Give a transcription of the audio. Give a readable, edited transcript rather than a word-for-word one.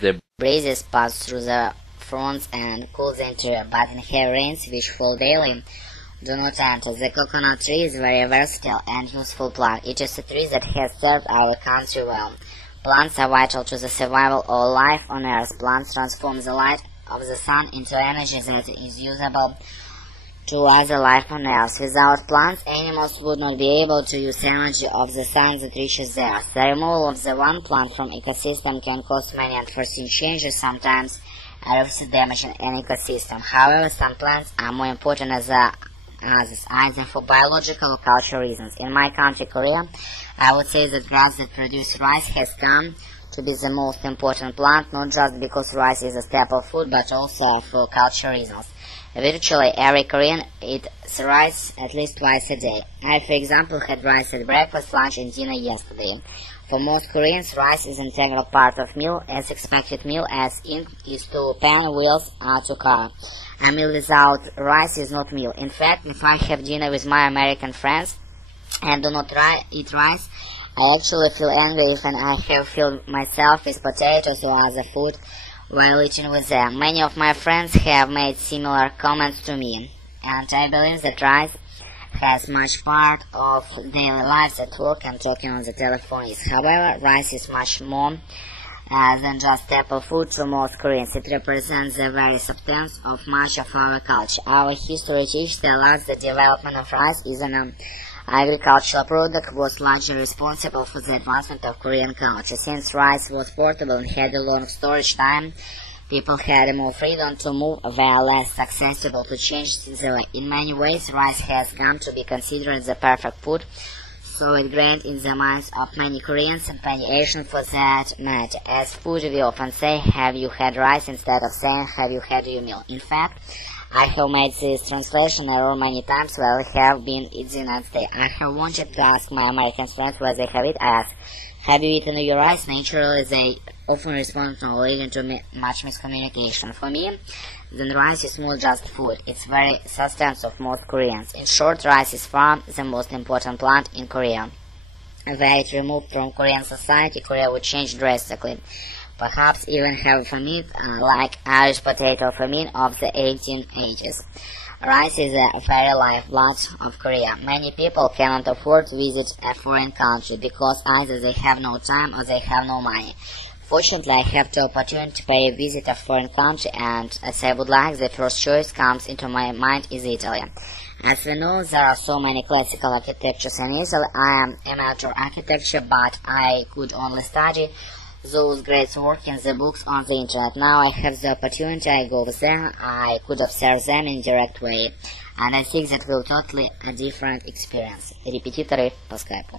The breezes pass through the fronds and cool the interior, but in heavy rains, which fall daily, do not enter. The coconut tree is very versatile and useful plant. It is a tree that has served our country well. Plants are vital to the survival of life on Earth. Plants transform the light of the sun into energy that is usable to other life on Earth. Without plants, animals would not be able to use energy of the sun that reaches the Earth. The removal of the one plant from ecosystem can cause many unforeseen changes, sometimes irreversible damage in an ecosystem. However, some plants are more important than others, either for biological or cultural reasons. In my country, Korea, I would say that grass that produces rice has come to be the most important plant, not just because rice is a staple food, but also for cultural reasons. Virtually every Korean eats rice at least twice a day. I, for example, had rice at breakfast, lunch and dinner yesterday. For most Koreans, rice is an integral part of meal, as expected meal as ink is to pen, wheels are to car. A meal without rice is not meal. In fact, if I have dinner with my American friends and do not eat rice, I actually feel angry if I have filled myself with potatoes or other food while eating with them. Many of my friends have made similar comments to me, and I believe that rice has much part of daily lives at work and talking on the telephone is. However, rice is much more than just staple food to most Koreans. It represents the very substance of much of our culture. Our history teaches us that the development of rice is an agricultural product was largely responsible for the advancement of Korean culture. Since rice was portable and had a long storage time, people had more freedom to move, were less susceptible to change. In many ways, rice has come to be considered the perfect food, so ingrained in the minds of many Koreans and many Asians for that matter. As food, we often say, have you had rice, instead of saying, have you had your meal. In fact, I have made this translation error many times while I have been in the United States. I have wanted to ask my American friends whether they have it. I ask, have you eaten your rice? Naturally, they often respond no, leading to much miscommunication. For me, then rice is more just food. It's very substance of most Koreans. In short, rice is far the most important plant in Korea. Were it removed from Korean society, Korea would change drastically. Perhaps even have a famine like Irish potato famine of the 1880s. Rice is the very lifeblood of Korea. Many people cannot afford to visit a foreign country because either they have no time or they have no money. Fortunately, I have the opportunity to pay a visit to a foreign country, and as I would like, the first choice comes into my mind is Italy. As we know, there are so many classical architectures in Italy. I am amateur architecture, but I could only study those great work in the books on the internet. Now I have the opportunity, I go there, I could observe them in direct way, and I think that will totally a different experience. Репетиторы по скайпу.